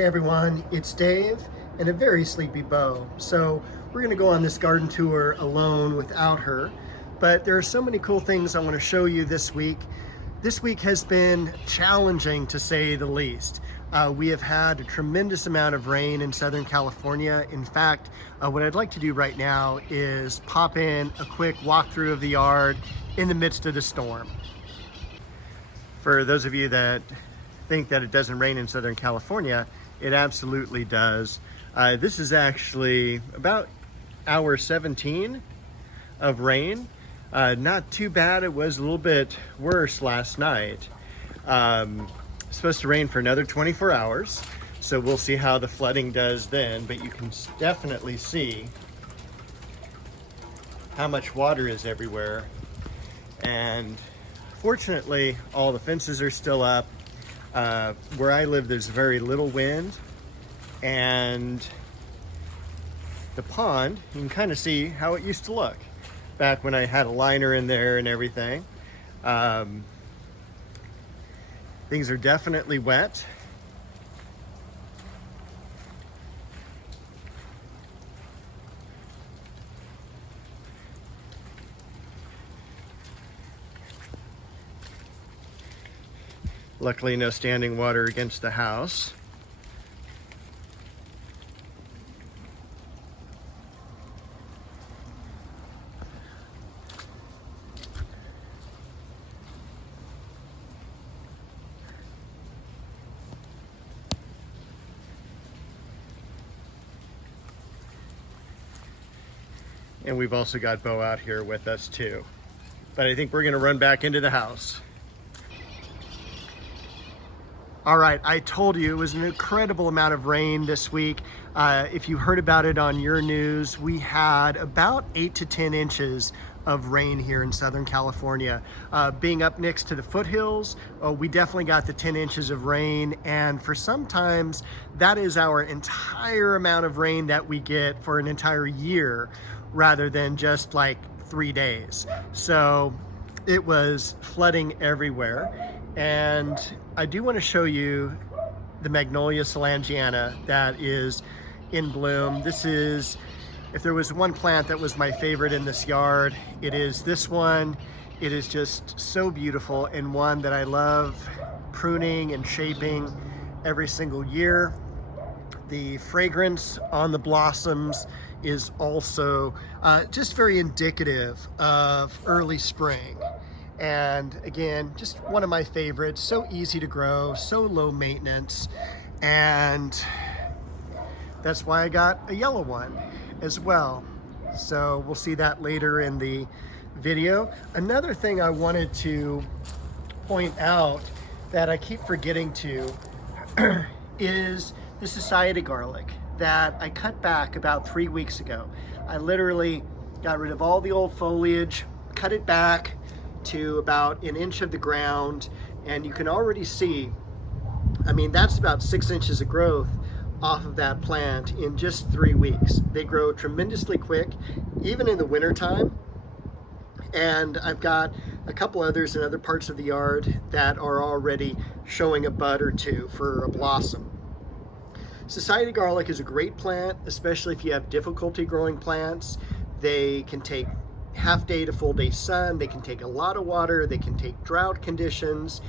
Hey everyone, it's Dave and a very sleepy Bo. So we're gonna go on this garden tour alone without her, but there are so many cool things I want to show you this week. This week has been challenging to say the least. We have had a tremendous amount of rain in Southern California. In fact, what I'd like to do right now is pop in a quick walkthrough of the yard in the midst of the storm. For those of you that think that it doesn't rain in Southern California, it absolutely does. This is actually about hour 17 of rain. Not too bad. It was a little bit worse last night. It's supposed to rain for another 24 hours. So we'll see how the flooding does then, but you can definitely see how much water is everywhere. And fortunately, all the fences are still up. Where I live, there's very little wind, and the pond, you can kind of see how it used to look back when I had a liner in there and everything. Things are definitely wet. Luckily, no standing water against the house. And we've also got Bo out here with us too. But I think we're gonna run back into the house. All right, I told you it was an incredible amount of rain this week. If you heard about it on your news, we had about 8 to 10 inches of rain here in Southern California. Being up next to the foothills, we definitely got the 10 inches of rain, and for sometimes that is our entire amount of rain that we get for an entire year rather than just like 3 days. So it was flooding everywhere. And I do want to show you the Magnolia solangiana that is in bloom. This is, if there was one plant that was my favorite in this yard, it is this one. It is just so beautiful, and one that I love pruning and shaping every single year. The fragrance on the blossoms is also just very indicative of early spring. And again, just one of my favorites, so easy to grow, so low maintenance. And that's why I got a yellow one as well. So we'll see that later in the video. Another thing I wanted to point out that I keep forgetting to is the society garlic that I cut back about 3 weeks ago. I literally got rid of all the old foliage, cut it back to about 1 inch of the ground, and you can already see, I mean, that's about 6 inches of growth off of that plant in just 3 weeks. They grow tremendously quick, even in the winter time. And I've got a couple others in other parts of the yard that are already showing a bud or two for a blossom. Society garlic is a great plant, especially if you have difficulty growing plants. They can take half day to full day sun, they can take a lot of water, they can take drought conditions.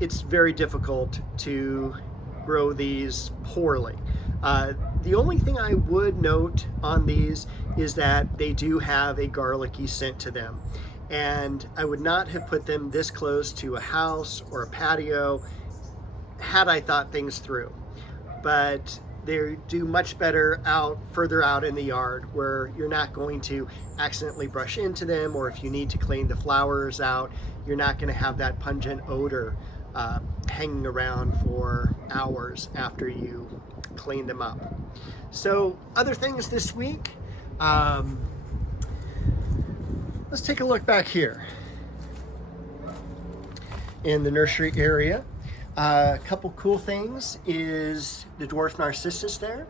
It's very difficult to grow these poorly. The only thing I would note on these is that they do have a garlicky scent to them. And I would not have put them this close to a house or a patio had I thought things through. But they do much better further out in the yard where you're not going to accidentally brush into them, or if you need to clean the flowers out, you're not going to have that pungent odor hanging around for hours after you clean them up. So other things this week, let's take a look back here in the nursery area. A couple cool things is the dwarf narcissus there,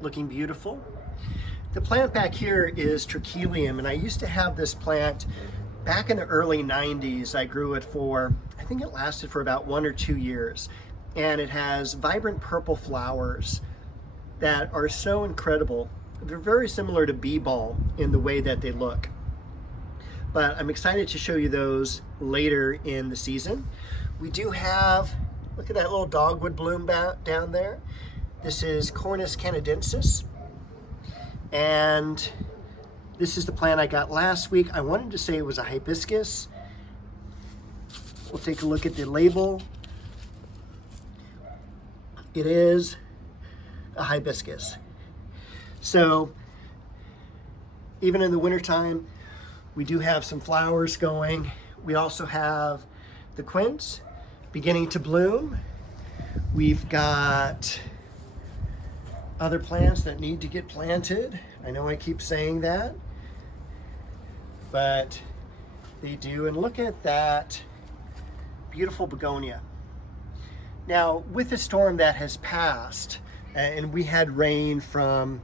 looking beautiful. The plant back here is Trachelium, and I used to have this plant back in the early 90s. I grew it for, I think it lasted for about 1 or 2 years. and it has vibrant purple flowers that are so incredible. They're very similar to bee balm in the way that they look. But I'm excited to show you those later in the season. We do have, look at that little dogwood bloom down there. This is Cornus canadensis. And this is the plant I got last week. I wanted to say it was a hibiscus. We'll take a look at the label. It is a hibiscus. So even in the wintertime, we do have some flowers going. We also have the quince beginning to bloom. We've got other plants that need to get planted. I know I keep saying that, but they do. And look at that beautiful begonia. Now, with the storm that has passed, and we had rain from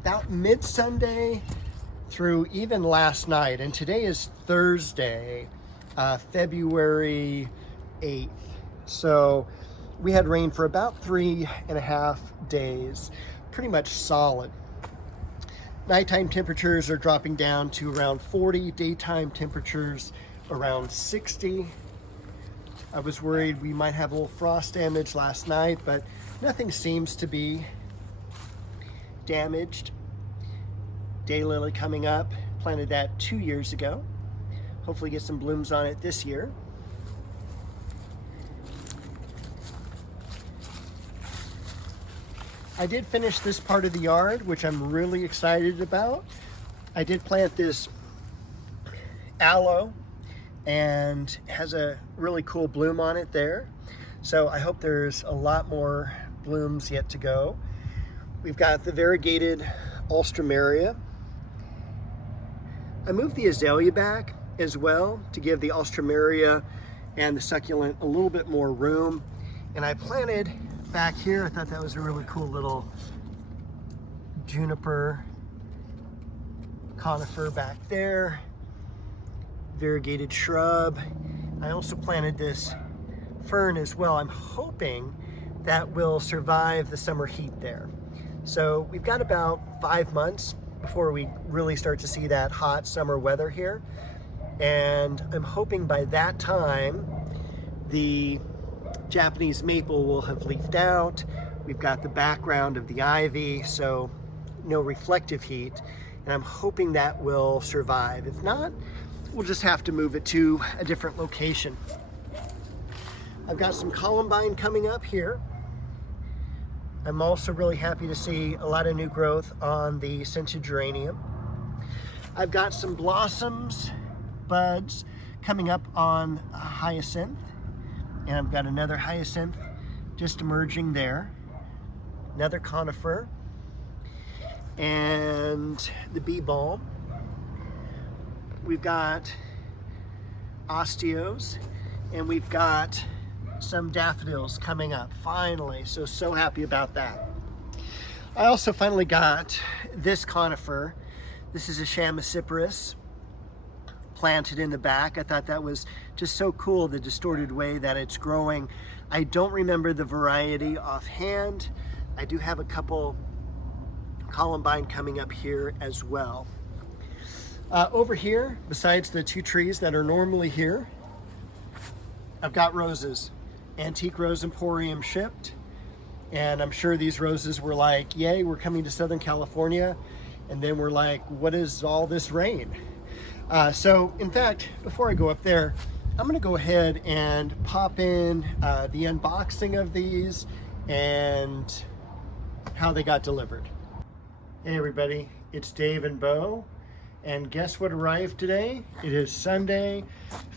about mid-Sunday through even last night, and today is Thursday, February 8th. So we had rain for about 3.5 days, pretty much solid. Nighttime temperatures are dropping down to around 40, daytime temperatures around 60. I was worried we might have a little frost damage last night, but nothing seems to be damaged. Daylily coming up, planted that 2 years ago. Hopefully get some blooms on it this year. I did finish this part of the yard, which I'm really excited about. I did plant this aloe and has a really cool bloom on it there. So I hope there's a lot more blooms yet to go. We've got the variegated alstroemeria. I moved the azalea back as well to give the alstroemeria and the succulent a little bit more room. And I planted back here, I thought that was a really cool little juniper conifer back there. Variegated shrub. I also planted this fern as well. I'm hoping that will survive the summer heat there. So we've got about 5 months before we really start to see that hot summer weather here. And I'm hoping by that time, the Japanese maple will have leafed out. We've got the background of the ivy, so no reflective heat. And I'm hoping that will survive. If not, we'll just have to move it to a different location. I've got some columbine coming up here. I'm also really happy to see a lot of new growth on the scented geranium. I've got some blossoms, buds coming up on a hyacinth, and I've got another hyacinth just emerging there, another conifer, and the bee balm. We've got osteos, and we've got some daffodils coming up finally, so happy about that. I also finally got this conifer. This is a chamaecyparis planted in the back. I thought that was just so cool, the distorted way that it's growing. I don't remember the variety offhand. I do have a couple columbine coming up here as well. Over here, besides the 2 trees that are normally here, I've got roses. Antique Rose Emporium shipped. And I'm sure these roses were like, yay, we're coming to Southern California. And then we're like, what is all this rain? So in fact, before I go up there, I'm gonna go ahead and pop in the unboxing of these and how they got delivered. Hey everybody, it's Dave and Bo. And guess what arrived today? It is Sunday,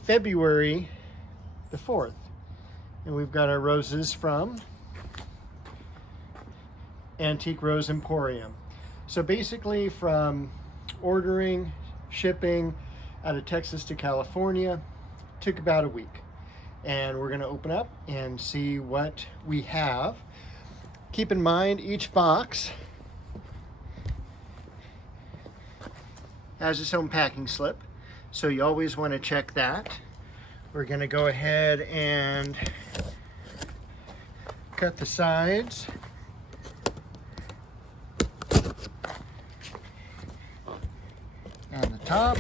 February the 4th. And we've got our roses from Antique Rose Emporium. So basically from ordering, shipping out of Texas to California, took about a week. And we're gonna open up and see what we have. Keep in mind, each box has its own packing slip, so you always want to check that. We're going to go ahead and Cut the sides. On the top.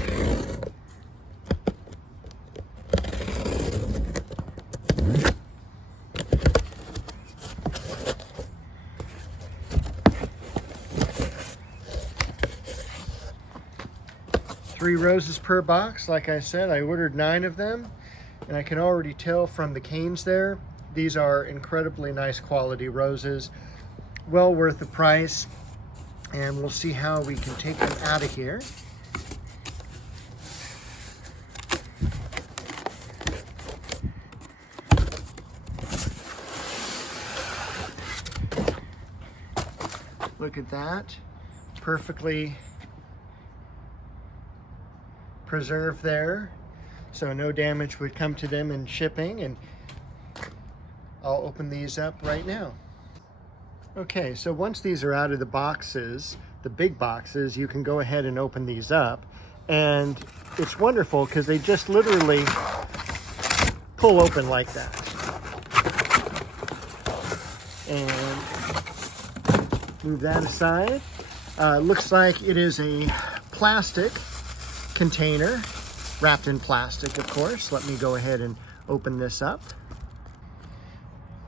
Three roses per box. Like I said, I ordered 9 of them, and I can already tell from the canes there, these are incredibly nice quality roses, well worth the price. And we'll see how we can take them out of here. Look at that, perfectly preserved there, so no damage would come to them in shipping. And I'll open these up right now. Okay, so once these are out of the boxes, the big boxes, you can go ahead and open these up. And it's wonderful because they just literally pull open like that. And move that aside. Looks like it is a plastic container, wrapped in plastic, of course. Let me go ahead and open this up.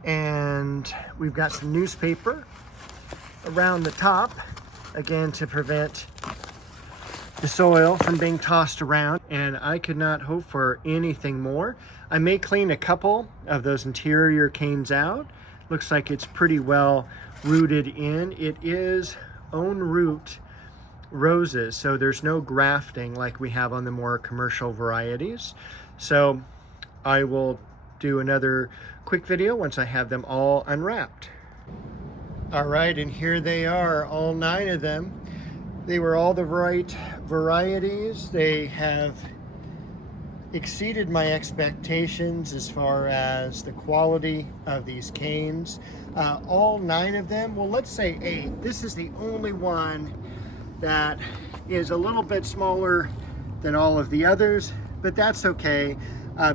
And we've got some newspaper around the top, again to prevent the soil from being tossed around. And I could not hope for anything more. I may clean a couple of those interior canes out. Looks like it's pretty well rooted in. It is own root roses, so there's no grafting like we have on the more commercial varieties. So I will do another quick video once I have them all unwrapped. All right, and here they are, all 9 of them. They were all the right varieties. They have exceeded my expectations as far as the quality of these canes. All 9 of them, well, let's say 8. This is the only one that is a little bit smaller than all of the others, but that's okay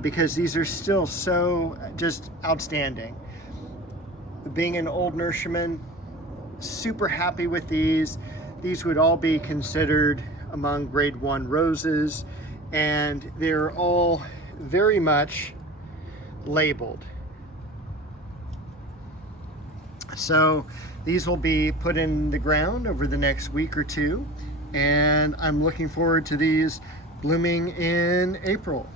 because these are still so just outstanding. Being an old nurseryman, super happy with these. These would all be considered among grade 1 roses, and they're all very much labeled. So these will be put in the ground over the next week or 2, and I'm looking forward to these blooming in April.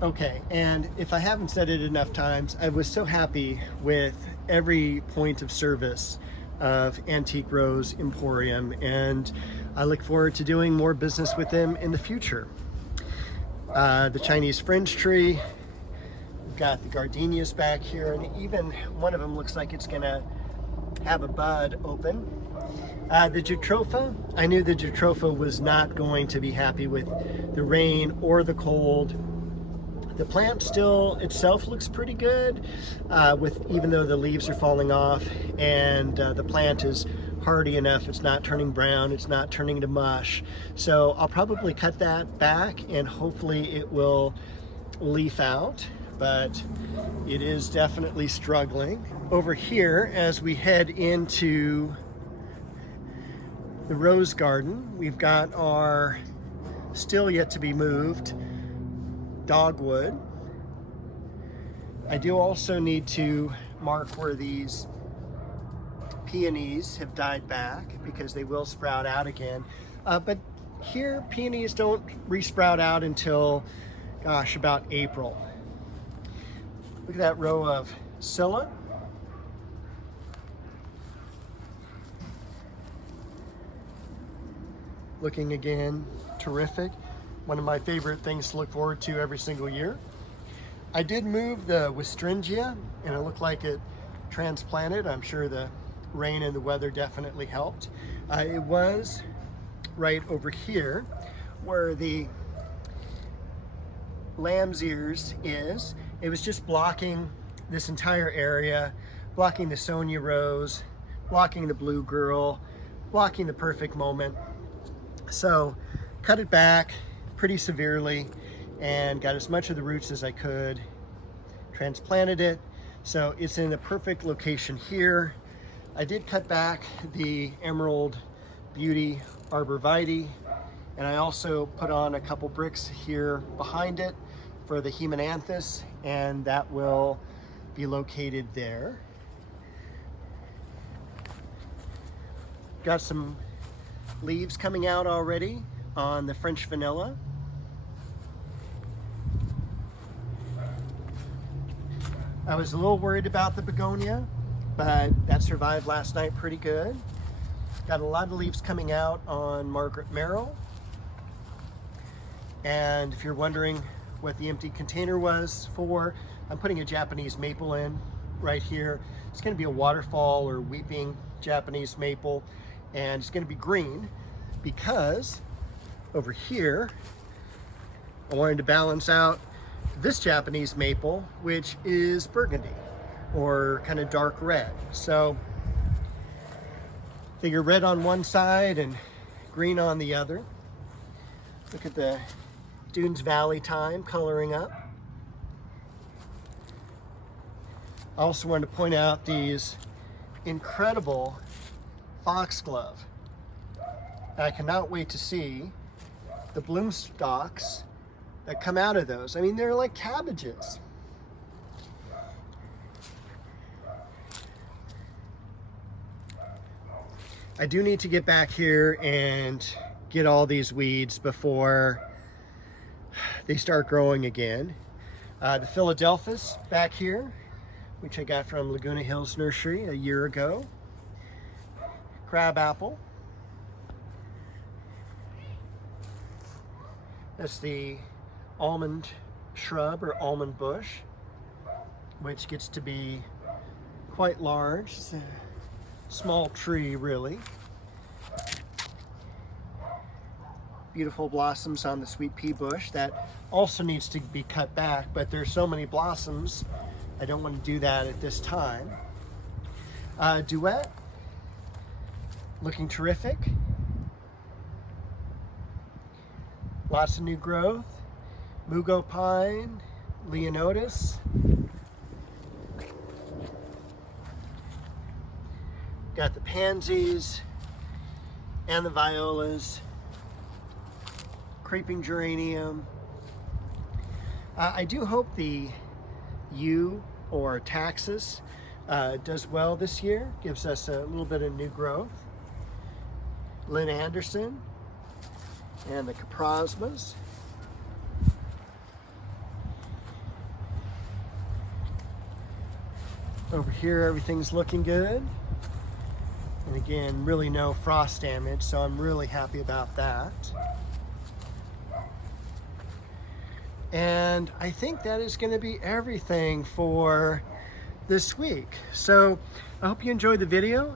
Okay, and if I haven't said it enough times, I was so happy with every point of service of Antique Rose Emporium, and I look forward to doing more business with them in the future. The Chinese fringe tree, we've got the gardenias back here, and even one of them looks like it's gonna have a bud open. The Jatropha, I knew the Jatropha was not going to be happy with the rain or the cold. The plant still itself looks pretty good, even though the leaves are falling off, and the plant is hardy enough. It's not turning brown, it's not turning to mush. So I'll probably cut that back and hopefully it will leaf out, but it is definitely struggling. Over here, as we head into the rose garden, we've got our still yet to be moved dogwood. I do also need to mark where these peonies have died back because they will sprout out again. But here, peonies don't re-sprout out until, gosh, about April. Look at that row of Scilla. Looking again, terrific. One of my favorite things to look forward to every single year. I did move the Westringia, and it looked like it transplanted. I'm sure the rain and the weather definitely helped. It was right over here where the lamb's ears is. It was just blocking this entire area, blocking the Sonia rose, blocking the blue girl, blocking the perfect moment. So cut it back pretty severely and got as much of the roots as I could, transplanted it. So it's in a perfect location here. I did cut back the Emerald Beauty Arborvitae, and I also put on a couple bricks here behind it for the Hemananthus, and that will be located there. Got some leaves coming out already on the French vanilla. I was a little worried about the begonia, but that survived last night pretty good. Got a lot of leaves coming out on Margaret Merrill. And if you're wondering what the empty container was for, I'm putting a Japanese maple in right here. It's going to be a waterfall or weeping Japanese maple, and it's going to be green because over here I wanted to balance out this Japanese maple, which is burgundy or kind of dark red. So figure red on one side and green on the other. Look at the Dunes Valley thyme coloring up. I also wanted to point out these incredible foxglove. I cannot wait to see the bloom stalks that come out of those. I mean, they're like cabbages. I do need to get back here and get all these weeds before they start growing again. The Philadelphus back here, which I got from Laguna Hills Nursery a year ago. Crabapple. That's the almond shrub or almond bush, which gets to be quite large. It's a small tree, really. Beautiful blossoms on the sweet pea bush. That also needs to be cut back, but there's so many blossoms, I don't want to do that at this time. Duet, looking terrific. Lots of new growth. Mugo pine, Leonotis. Got the pansies and the violas. Creeping geranium. I do hope the yew or taxus does well this year. Gives us a little bit of new growth. Lynn Anderson and the Caprosmas. Over here, everything's looking good. And again, really no frost damage, so I'm really happy about that. And I think that is going to be everything for this week. So I hope you enjoyed the video.